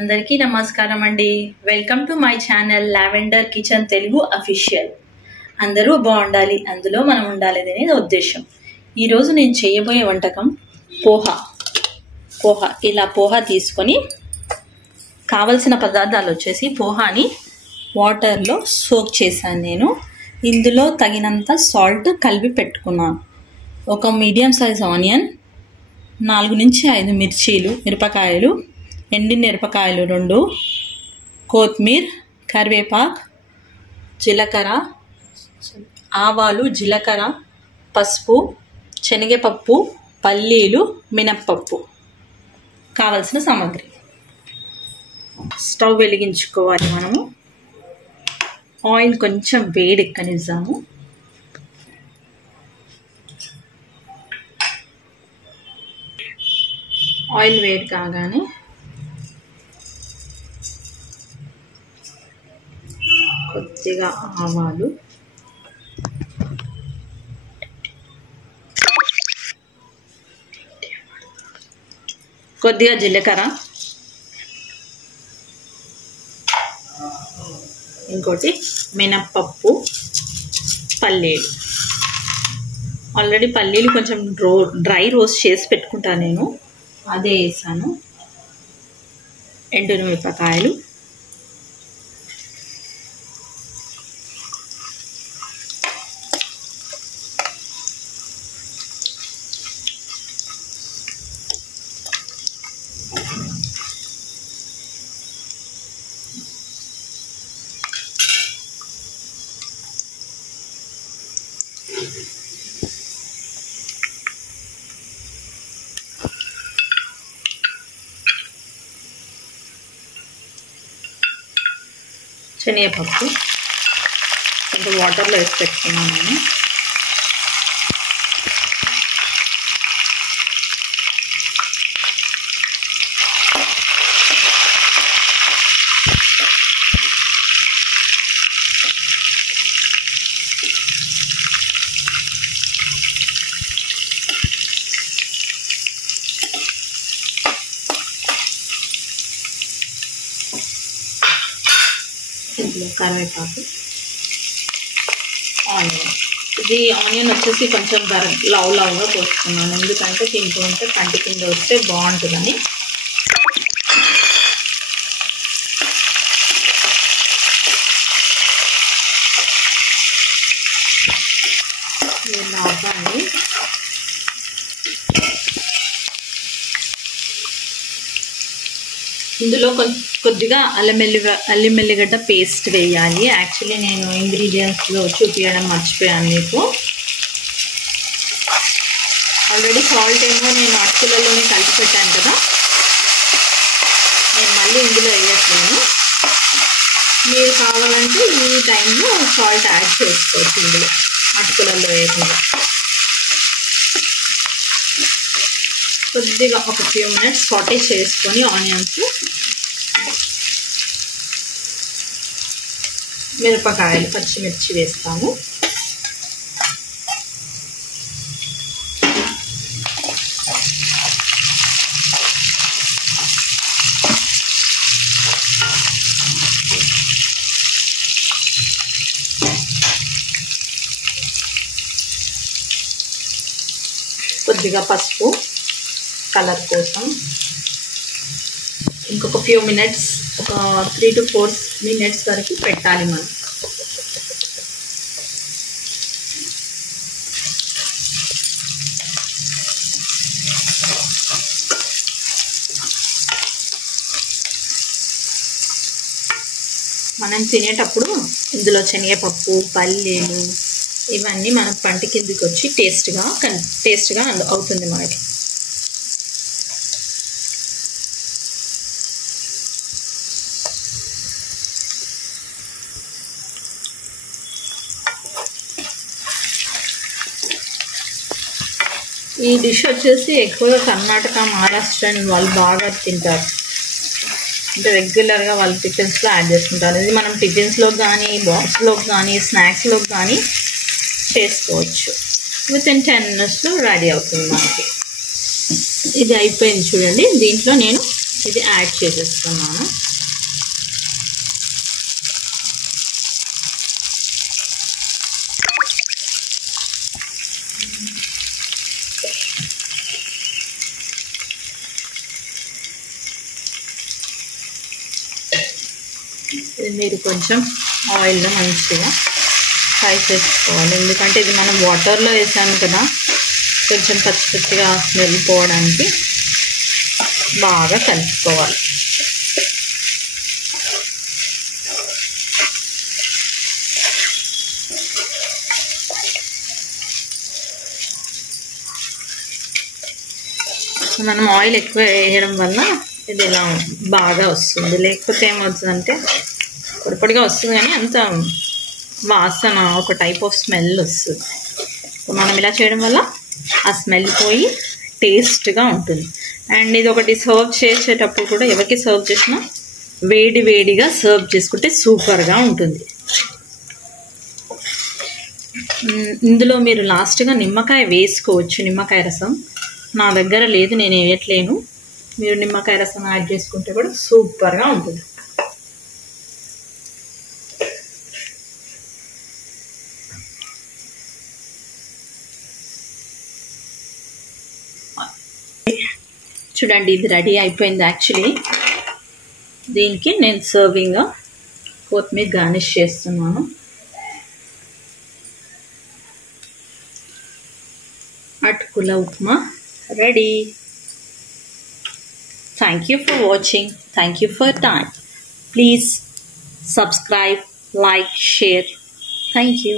అందరికీ నమస్కారం అండి. Welcome to my channel lavender kitchen Telugu official. అందరూ బాగుండాలి, అందులో మనం ఉండాలి అనేది ఉద్దేశం. ఈరోజు నేను చేయబోయే వంటకం పోహా. ఇలా పోహా తీసుకొని కావలసిన పదార్థాలు వచ్చేసి పోహాని వాటర్లో సోక్ చేశాను నేను. ఇందులో తగినంత సాల్ట్ కలిపి పెట్టుకున్నాను. ఒక మీడియం సైజ్ ఆనియన్, 4 నుంచి 5 మిరపకాయలు, ఎండిన మిరపకాయలు 2, కొత్తిమీర, కరివేపాకు, జీలకర్ర, ఆవాలు, జీలకర్ర, పసుపు, శనగపప్పు, పల్లీలు, మినప్పప్పు. కావలసిన సామాగ్రి. స్టవ్ వెలిగించుకోవాలి. మనము ఆయిల్ కొంచెం వేడెక్కనిద్దాము. ఆయిల్ వేడి కాగానే కొద్దిగా ఆవాలు, కొద్దిగా జీలకర్ర, ఇంకోటి మినప్పప్పు, పల్లీలు. ఆల్రెడీ పల్లీలు కొంచెం డ్రై రోస్ట్ చేసి పెట్టుకుంటాను నేను, అదే వేసాను. ఎండుమిరపకాయలు, శనగపప్పు కొంచెం వాటర్లో వేసి పెట్టుకున్నాను నేను. కరివేపాకు, ఆనియన్. ఇది ఆనియన్ వచ్చేసి కొంచెం లావుగా పోసుకున్నాను, ఎందుకంటే తింటూ ఉంటే పంటి కింద వస్తే బాగుంటుందని. లాగాన్ని ఇందులో కొద్దిగా అల్లం వెల్లిగడ్డ పేస్ట్ వేయాలి. యాక్చువల్లీ నేను ఇంగ్రీడియంట్స్లో చూపించడం మర్చిపోయాను మీకు. ఆల్రెడీ సాల్ట్ ఏమో నేను అటుకులలోనే కలిపి పెట్టాను కదా, నేను మళ్ళీ ఇందులో వేయట్లేను. మీరు కావాలంటే ఈ టైంలో సాల్ట్ యాడ్ చేసుకోవచ్చు ఇందులో, అటుకులలో వేయకుండా. కొద్దిగా ఒక ఫ్యూ మినిట్స్ సాటే చేసుకొని ఆనియన్స్, మిరపకాయలు, పచ్చిమిర్చి వేస్తాము. కొద్దిగా పసుపు కలర్ కోసం. ఇంకొక ఫ్యూ మినిట్స్, ఒక 3 to 4 minutes వరకు పెట్టాలి మనం. మనం తినేటప్పుడు ఇందులో శనగపప్పు, పల్లీలు ఇవన్నీ మన పంటి కిందికి వచ్చి టేస్ట్గా అవుతుంది మనకి. ఈ డిష్ వచ్చేసి ఎక్కువగా కర్ణాటక, మహారాష్ట్ర వాళ్ళు బాగా తింటారు. అంటే రెగ్యులర్గా వాళ్ళు టిఫిన్స్లో యాడ్ చేసుకుంటారు. ఇది మనం టిఫిన్స్లో కానీ, బాక్స్లో కానీ, స్నాక్స్లో కానీ చేసుకోవచ్చు. వితిన్ 10 minutesలో రెడీ అవుతుంది మనకి. ఇది అయిపోయింది చూడండి. దీంట్లో నేను ఇది యాడ్ చేసేస్తున్నాను. ఇది మీరు కొంచెం ఆయిల్లో మంచిగా ఫ్రై చేసుకోవాలి, ఎందుకంటే ఇది మనం వాటర్లో వేసాము కదా, కొంచెం పచ్చి పచ్చిగా స్మెల్ పోవడానికి బాగా కలుపుకోవాలి. మనం ఆయిల్ ఎక్కువ వేయడం వల్ల ఇది ఇలా బాగా వస్తుంది, లేకపోతే ఏమవుతుందంటే పొడిపొడిగా వస్తుంది కానీ అంత వాసన ఒక టైప్ ఆఫ్ స్మెల్ వస్తుంది. మనం ఇలా చేయడం వల్ల ఆ స్మెల్ పోయి టేస్ట్గా ఉంటుంది. అండ్ ఇది ఒకటి సర్వ్ చేసేటప్పుడు కూడా ఎవరికి సర్వ్ చేసినా వేడి వేడిగా సర్వ్ చేసుకుంటే సూపర్గా ఉంటుంది. ఇందులో మీరు లాస్ట్గా నిమ్మకాయ వేసుకోవచ్చు, నిమ్మకాయ రసం. నా దగ్గర లేదు, నేను వేయట్లేను. మీరు నిమ్మకాయ రసం యాడ్ చేసుకుంటే కూడా సూపర్గా ఉంటుంది. చూడండి, ఇది రెడీ అయిపోయింది. యాక్చువల్లీ దీనికి నేను సర్వింగ్గా కొత్తిమీర గార్నిష్ చేస్తున్నాను. అటుకుల upma ready. Thank you for watching. Thank you for your time. Please subscribe, like, share. Thank you.